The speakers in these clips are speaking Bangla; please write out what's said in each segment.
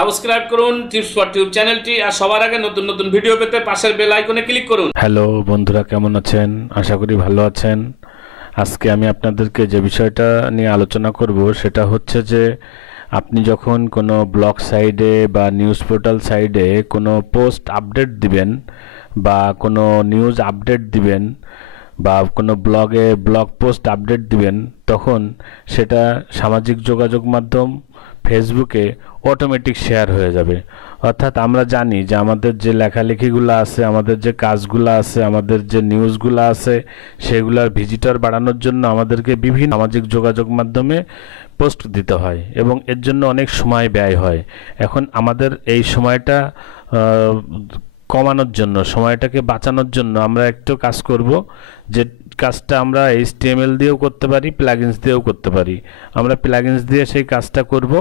সাবস্ক্রাইব করুন টিপস ফর টিউব চ্যানেলটি, আর সবার আগে নতুন নতুন ভিডিও পেতে পাশের বেল আইকনে ক্লিক করুন। হ্যালো বন্ধুরা, কেমন আছেন? আশা করি ভালো আছেন। আজকে আমি আপনাদেরকে যে বিষয়টা নিয়ে আলোচনা করব সেটা হচ্ছে যে আপনি যখন কোনো ব্লগ সাইডে বা নিউজ পোর্টাল সাইডে কোনো পোস্ট আপডেট দিবেন বা কোনো নিউজ আপডেট দিবেন বা কোনো ব্লগ পোস্ট আপডেট দিবেন, তখন সেটা সামাজিক যোগাযোগ মাধ্যম ফেসবুকে অটোমেটিক শেয়ার হয়ে যাবে। অর্থাৎ আমরা জানি যে আমাদের যে লেখালেখিগুলো আছে, আমাদের যে কাজগুলো আছে, আমাদের যে নিউজগুলো আছে, সেগুলোর ভিজিটর বাড়ানোর জন্য আমাদেরকে বিভিন্ন সামাজিক যোগাযোগ মাধ্যমে পোস্ট দিতে হয় এবং এর জন্য অনেক সময় ব্যয় হয়। এখন আমাদের এই সময়টা কমানোর জন্য, সময়টাকে বাঁচানোর জন্য আমরা একটু কাজ করব, যে কাজটা আমরা HTML দিয়েও করতে পারি, প্লাগইনস দিয়েও করতে পারি। আমরা প্লাগইনস দিয়ে সেই কাজটা করব,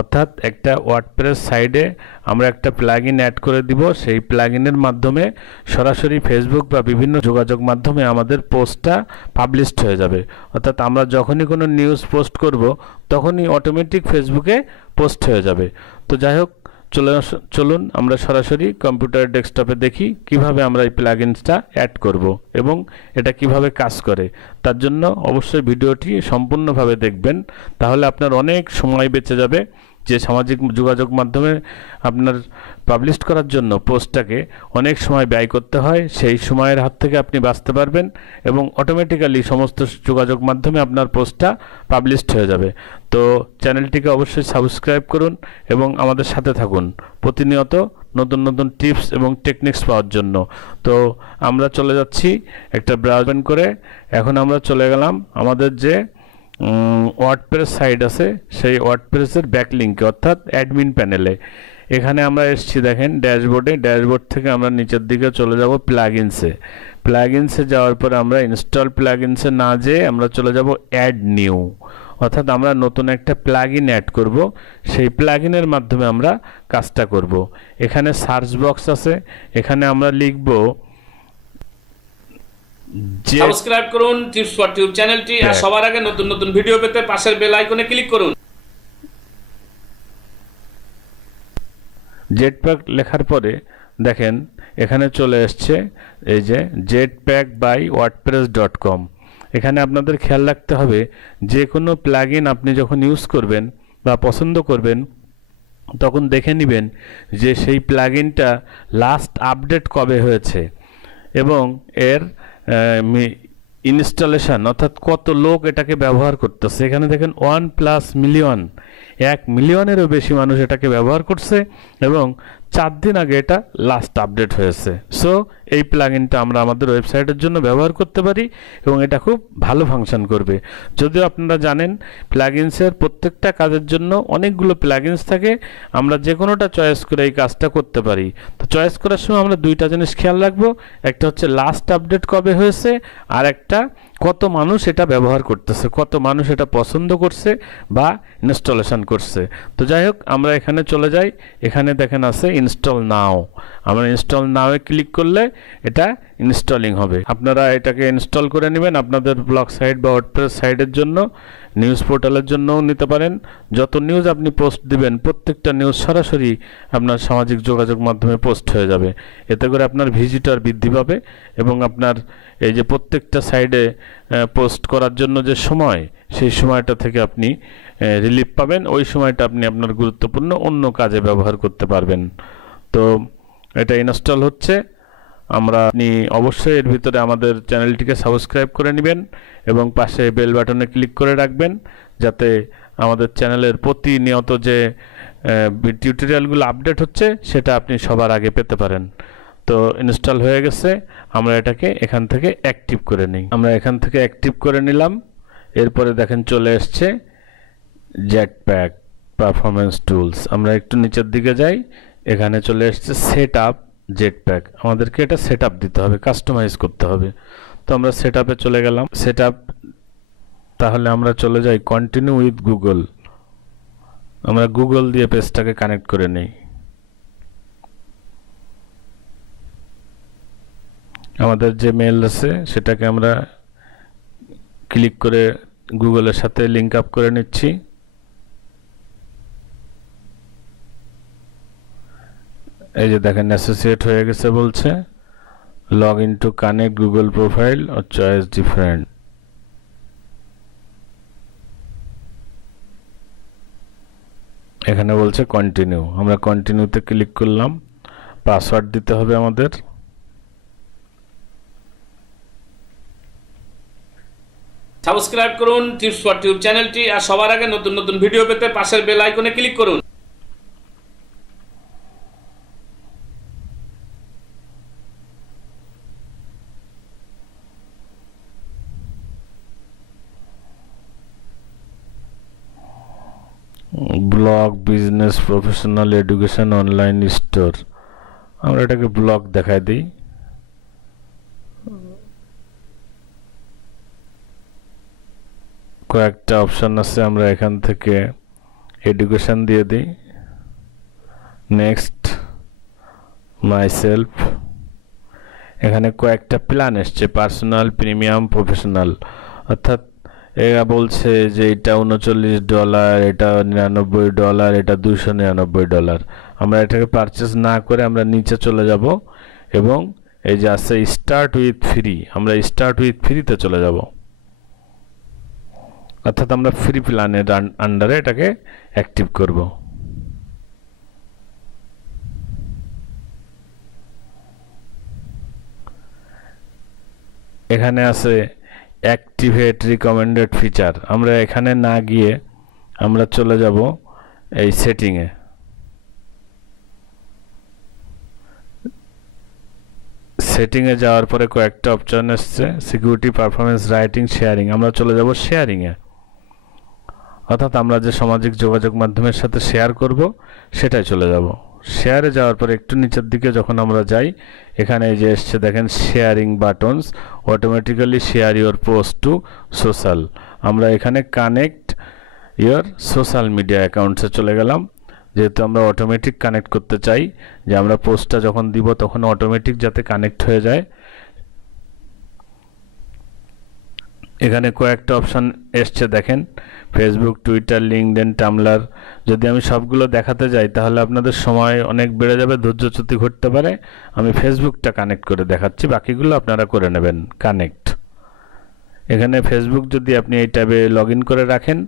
অর্থাৎ একটা ওয়ার্ডপ্রেস সাইডে আমরা একটা প্লাগইন অ্যাড করে দিব। সেই প্লাগইনের মাধ্যমে সরাসরি ফেসবুক বা বিভিন্ন যোগাযোগ মাধ্যমে আমাদের পোস্টটা পাবলিশড হয়ে যাবে। অর্থাৎ আমরা যখনই কোনো নিউজ পোস্ট করব তখনই অটোমেটিক ফেসবুকে পোস্ট হয়ে যাবে। তো যাই হোক, চলুন আমরা সরাসরি কম্পিউটার ডেস্কটপে দেখি কিভাবে আমরা এই প্লাগইনসটা অ্যাড করব এবং এটা কিভাবে কাজ করে। তার জন্য অবশ্যই ভিডিওটি সম্পূর্ণভাবে দেখবেন, তাহলে আপনার অনেক সময় বেঁচে যাবে। যে সামাজিক যোগাযোগ মাধ্যমে আপনার পাবলিশ করার জন্য পোস্টটাকে অনেক সময় ব্যয় করতে হয়, সেই সময়ের হাত থেকে আপনি বাঁচতে পারবেন এবং অটোমেটিক্যালি সমস্ত যোগাযোগ মাধ্যমে আপনার পোস্টটা পাবলিশড হয়ে যাবে। তো চ্যানেলটিকে অবশ্যই সাবস্ক্রাইব করুন এবং আমাদের সাথে থাকুন প্রতিনিয়ত নতুন নতুন টিপস এবং টেকনিক্স পাওয়ার জন্য। তো আমরা চলে যাচ্ছি একটা ব্রাউজার ওপেন করে। এখন আমরা চলে গেলাম আমাদের যে ওয়ার্ডপ্রেস সাইট আছে, সেই ওয়ার্ডপ্রেসের ব্যাকলিঙ্কে, অর্থাৎ অ্যাডমিন প্যানেলে। এখানে আমরা এসেছি, দেখেন ড্যাশবোর্ডে। ড্যাশবোর্ড থেকে আমরা নিচের দিকে চলে যাব প্লাগইনসে যাওয়ার পর আমরা ইনস্টল প্লাগইনসে না যেয়ে আমরা চলে যাব অ্যাড নিউ, অর্থাৎ আমরা নতুন একটা প্লাগইন অ্যাড করব। সেই প্লাগইনের মাধ্যমে আমরা কাজটা করব। এখানে সার্চ বক্স আছে, এখানে আমরা লিখব সাবস্ক্রাইব করুন টিপস ফর টিউব চ্যানেলটি, আর সবার আগে নতুন নতুন ভিডিও পেতে পাশের বেল আইকনে ক্লিক করুন। জেটপ্যাক লেখার পরে দেখেন এখানে চলে এসছে এই যে jetpack.wordpress.com। এখানে আপনাদের খেয়াল রাখতে হবে, যে কোনো প্লাগইন আপনি যখন ইউজ করবেন বা পছন্দ করবেন তখন দেখে নেবেন যে সেই প্লাগইনটা লাস্ট আপডেট কবে হয়েছে এবং এর ইনস্টলেশন, অর্থাৎ কত লোক এটাকে ব্যবহার করতেছে। এখানে দেখেন 1+মিলিয়ন, 1 মিলিয়নেরও বেশি মানুষ এটাকে ব্যবহার করছে এবং 4 দিন আগে এটা লাস্ট আপডেট হয়েছে। সো এই প্লাগইনটা আমরা আমাদের ওয়েবসাইটের জন্য ব্যবহার করতে পারি এবং এটা খুব ভালো ফাংশন করবে। যদিও আপনারা জানেন প্লাগইনসের প্রত্যেকটা কাজের জন্য অনেকগুলো প্লাগইনস থাকে, আমরা যে কোনোটা চয়েস করে এই কাজটা করতে পারি। তো চয়েস করার সময় আমরা দুইটা জিনিস খেয়াল রাখবো, একটা হচ্ছে লাস্ট আপডেট কবে হয়েছে, আর একটা কত মানুষ এটা ব্যবহার করতেছে, কত মানুষ এটা পছন্দ করছে বা ইনস্টলেশন করছে। তো যাই হোক, আমরা এখানে চলে যাই। এখানে দেখেন আছে ইনস্টল নাও। আমরা ইনস্টল নাওয়ে ক্লিক করলে এটা ইনস্টলিং হবে। আপনারা এটাকে ইনস্টল করে নেবেন আপনাদের ব্লগ সাইট বা ওয়ার্ডপ্রেস সাইটের জন্য, নিউজ পোর্টালের জন্যও নিতে পারেন। যত নিউজ আপনি পোস্ট দিবেন প্রত্যেকটা নিউজ সরাসরি আপনার সামাজিক যোগাযোগ মাধ্যমে পোস্ট হয়ে যাবে। এতে করে আপনার ভিজিটর বৃদ্ধি পাবে এবং আপনার এই যে প্রত্যেকটা সাইডে পোস্ট করার জন্য যে সময়, সেই সময়টা থেকে আপনি রিলিফ পাবেন। ওই সময়টা আপনি আপনার গুরুত্বপূর্ণ অন্য কাজে ব্যবহার করতে পারবেন। তো এটা ইনস্টল হচ্ছে। আপনি অবশ্যই এর ভিতরে আমাদের চ্যানেলটিকে সাবস্ক্রাইব করে নেবেন এবং পাশে বেল বাটনে ক্লিক করে রাখবেন, যাতে আমাদের চ্যানেলের প্রতিনিয়ত যে টিউটোরিয়ালগুলো আপডেট হচ্ছে সেটা আপনি সবার আগে পেতে পারেন। তো ইনস্টল হয়ে গেছে, আমরা এটাকে এখান থেকে অ্যাক্টিভ করে নিই। আমরা এখান থেকে অ্যাক্টিভ করে নিলাম। এরপরে দেখেন চলে এসছে জেটপ্যাক পারফরমেন্স টুলস। আমরা একটু নিচের দিকে যাই, এখানে চলে এসছে সেট আপ জেটপ্যাক। আমাদেরকে এটা সেট আপ দিতে হবে, কাস্টমাইজ করতে হবে। তো আমরা সেট আপে চলে গেলাম। সেট আপ, তাহলে আমরা চলে যাই কন্টিনিউ উইথ গুগল। আমরা গুগল দিয়ে পেজটাকে কানেক্ট করে নিই। আমাদের যে মেল আছে সেটাকে আমরা ক্লিক করে গুগলের সাথে লিঙ্ক আপ করে নিচ্ছি। এই যে দেখেন অ্যাসোসিয়েট হয়ে গেছে বলছে, log in to connect Google profile or choice different. এখানে বলছে কন্টিনিউ, আমরা কন্টিনিউতে ক্লিক করলাম। পাসওয়ার্ড দিতে হবে আমাদের। সাবস্ক্রাইব করুন টিপস ফর টিউব চ্যানেলটি, আর সবার আগে নতুন নতুন ভিডিও পেতে পাশের বেল আইকনে ক্লিক করুন। Blog business professional education online store, আমরা এটাকে ব্লগ দেখাই দিই। কয়েকটা অপশন আছে, আমরা এখান থেকে এডুকেশন দিয়ে দিই। Next, myself. এখানে কয়েকটা প্ল্যান এসছে, পার্সোনাল, প্রিমিয়াম, প্রফেশনাল। অর্থাৎ এরা বলছে যে এটা $39, এটা $99, এটা $299। আমরা এটাকে পারচেস না করে আমরা নিচে চলে যাব এবং এই যে আছে স্টার্ট উইথ ফ্রি, আমরা স্টার্ট উইথ ফ্রিতে চলে যাব। অর্থাৎ আমরা ফ্রি প্ল্যানের আন্ডারে এটাকে অ্যাক্টিভ করব। এখানে আছে অ্যাক্টিভেট রিকমেন্ডেড ফিচার, আমরা এখানে না গিয়ে আমরা চলে যাব এই সেটিংয়ে। সেটিংয়ে যাওয়ার পরে কয়েকটা অপশন এসছে, সিকিউরিটি, পারফরমেন্স, রাইটিং, শেয়ারিং। আমরা চলে যাব শেয়ারিংয়ে। অর্থাৎ আমরা যে সামাজিক যোগাযোগ মাধ্যমের সাথে শেয়ার করব সেটাই চলে যাব। শেয়ারে যাওয়ার পরে একটু নিচের দিকে যখন আমরা যাই, এখানে এই যে এসছে দেখেন sharing buttons, automatically share your post to social. আমরা এখানে কানেক্ট ইউর সোশ্যাল মিডিয়া অ্যাকাউন্টসে চলে গেলাম, যেহেতু আমরা অটোমেটিক কানেক্ট করতে চাই, যে আমরা পোস্টটা যখন দিব তখন অটোমেটিক যাতে কানেক্ট হয়ে যায়। এখানে কয়েকটা অপশন এসছে দেখেন, ফেসবুক, টুইটার, লিঙ্কডইন, টামলার। যদি আমি সবগুলো দেখাতে যাই তাহলে আপনাদের সময় অনেক বেড়ে যাবে, ধৈর্যচ্যুতি ঘটতে পারে। আমি ফেসবুকটা কানেক্ট করে দেখাচ্ছি, বাকিগুলো আপনারা করে নেবেন কানেক্ট। এখানে ফেসবুক যদি আপনি এই ট্যাবে লগ ইন করে রাখেন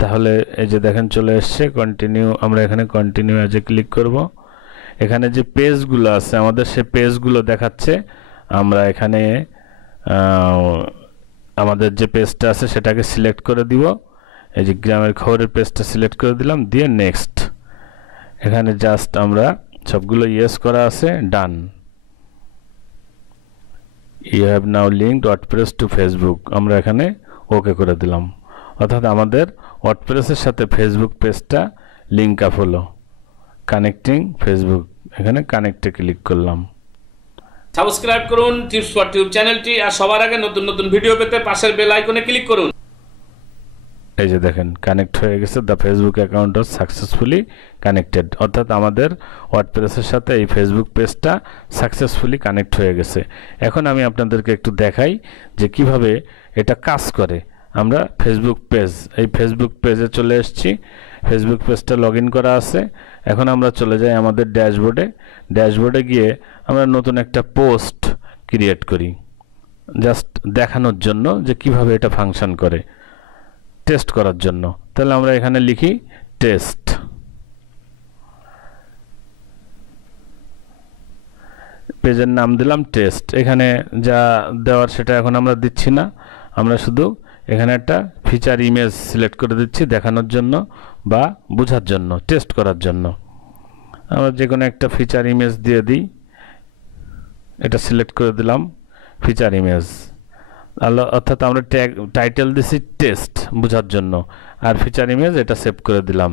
তাহলে এই যে দেখেন চলে এসছে কন্টিনিউ। আমরা এখানে কন্টিনিউ অ্যাজে ক্লিক করব। এখানে যে পেজগুলো আছে আমাদের, সে পেজগুলো দেখাচ্ছে। আমরা এখানে আমাদের যে পেজটা আছে সেটাকে সিলেক্ট করে দিব। এই যে গ্রামের খবরের পেজটা সিলেক্ট করে দিলাম, দিয়ে নেক্সট। এখানে জাস্ট আমরা সবগুলো ইয়েস করা আছে, done. You have now linked WordPress to Facebook, আমরা এখানে ওকে করে দিলাম। অর্থাৎ আমাদের ওয়ার্ডপ্রেসের সাথে ফেসবুক পেজটা লিঙ্ক আপ হলো। কানেক্টিং ফেসবুক, এখানে কানেক্টে ক্লিক করলাম। সাবস্ক্রাইব করুন টিপস ফর টিউব চ্যানেলটি, আর সবার আগে নতুন নতুন ভিডিও পেতে পাশের বেল আইকনে ক্লিক করুন। এই যে দেখেন কানেক্ট হয়ে গেছে, the Facebook account was successfully connected. অর্থাৎ আমাদের ওয়ার্ডপ্রেসের সাথে এই ফেসবুক পেজটা সাকসেসফুলি কানেক্ট হয়ে গেছে। এখন আমি আপনাদেরকে একটু দেখাই যে কিভাবে এটা কাজ করে। আমরা ফেসবুক পেজ, এই ফেসবুক পেজে চলে এসেছি। ফেসবুক পেজটা লগ ইন করা আছে। এখন আমরা চলে যাই আমাদের ড্যাশবোর্ডে। ড্যাশবোর্ডে গিয়ে আমরা নতুন একটা পোস্ট ক্রিয়েট করি, জাস্ট দেখানোর জন্য যে কিভাবে এটা ফাংশন করে, টেস্ট করার জন্য। তাহলে আমরা এখানে লিখি টেস্ট। পেজের নাম দিলাম টেস্ট। এখানে যা দেওয়ার সেটা এখন আমরা দিচ্ছি না, আমরা শুধু এখানে একটা ফিচার ইমেজ সিলেক্ট করে দিচ্ছি দেখানোর জন্য বা বোঝার জন্য, টেস্ট করার জন্য। আমরা যে কোনো একটা ফিচার ইমেজ দিয়ে দিই, এটা সিলেক্ট করে দিলাম ফিচার ইমেজ। অর্থাৎ আমরা টাইটেল দিছি টেস্ট বোঝার জন্য, আর ফিচার ইমেজ এটা সেভ করে দিলাম,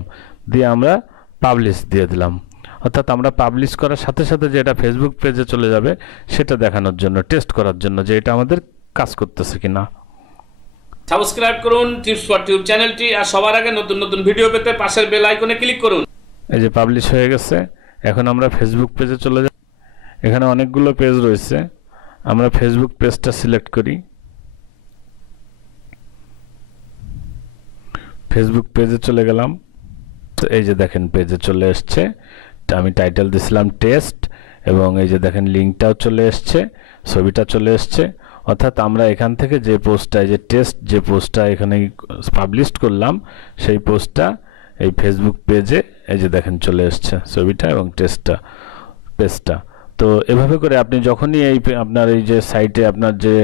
দিয়ে আমরা পাবলিশ দিয়ে দিলাম। অর্থাৎ আমরা পাবলিশ করার সাথে সাথে যে এটা ফেসবুক পেজে চলে যাবে সেটা দেখানোর জন্য, টেস্ট করার জন্য যে এটা আমাদের কাজ করতেছে কিনা। সাবস্ক্রাইব করুন টিপস ফর টিউব চ্যানেলটি, আর সবার আগে নতুন নতুন ভিডিও পেতে পাশের বেল আইকনে ক্লিক করুন। এই যে পাবলিশ হয়ে গেছে। এখন আমরা ফেসবুক পেজে চলে যাব। এখানে অনেকগুলো পেজ রয়েছে, আমরা ফেসবুক পেজটা সিলেক্ট করি। ফেসবুক পেজে চলে গেলাম। তো এই যে দেখেন পেজে চলে এসছে, আমি টাইটেল দিছিলাম টেস্ট, এবং এই যে দেখেন লিঙ্কটাও চলে এসছে, ছবিটা চলে এসছে। অর্থাৎ আমরা এখান থেকে যে পোস্টটা, যে টেস্ট যে পোস্টটা এখানে পাবলিশ করলাম, সেই পোস্টটা এই ফেসবুক পেজে এই যে দেখেন চলে এসছে ছবিটা এবং পেজটা। তো এভাবে করে আপনি যখনই আপনার এই যে সাইটে, আপনার যে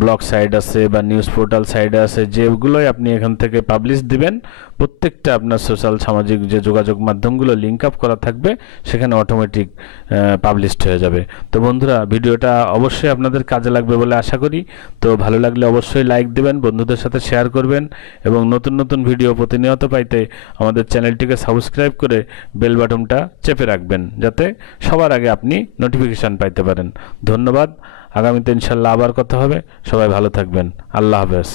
ব্লগ সাইট আছে বা নিউজ পোর্টাল সাইট আছে, যেগুলোই আপনি এখান থেকে পাবলিশ দিবেন, প্রত্যেকটা আপনার সোশ্যাল সামাজিক যে যোগাযোগ মাধ্যমগুলো লিঙ্ক আপ করা থাকবে, সেখানে অটোমেটিক পাবলিশড হয়ে যাবে। তো বন্ধুরা, ভিডিওটা অবশ্যই আপনাদের কাজে লাগবে বলে আশা করি। তো ভালো লাগলে অবশ্যই লাইক দেবেন, বন্ধুদের সাথে শেয়ার করবেন, এবং নতুন নতুন ভিডিও প্রতিনিয়ত পাইতে আমাদের চ্যানেলটিকে সাবস্ক্রাইব করে বেল বাটনটা চেপে রাখবেন, যাতে সবার আগে আপনি নোটিফিকেশান পাইতে পারেন। ধন্যবাদ। আগামীতে ইনশাল্লাহ আবার কথা হবে। সবাই ভালো থাকবেন। আল্লাহ হাফেজ।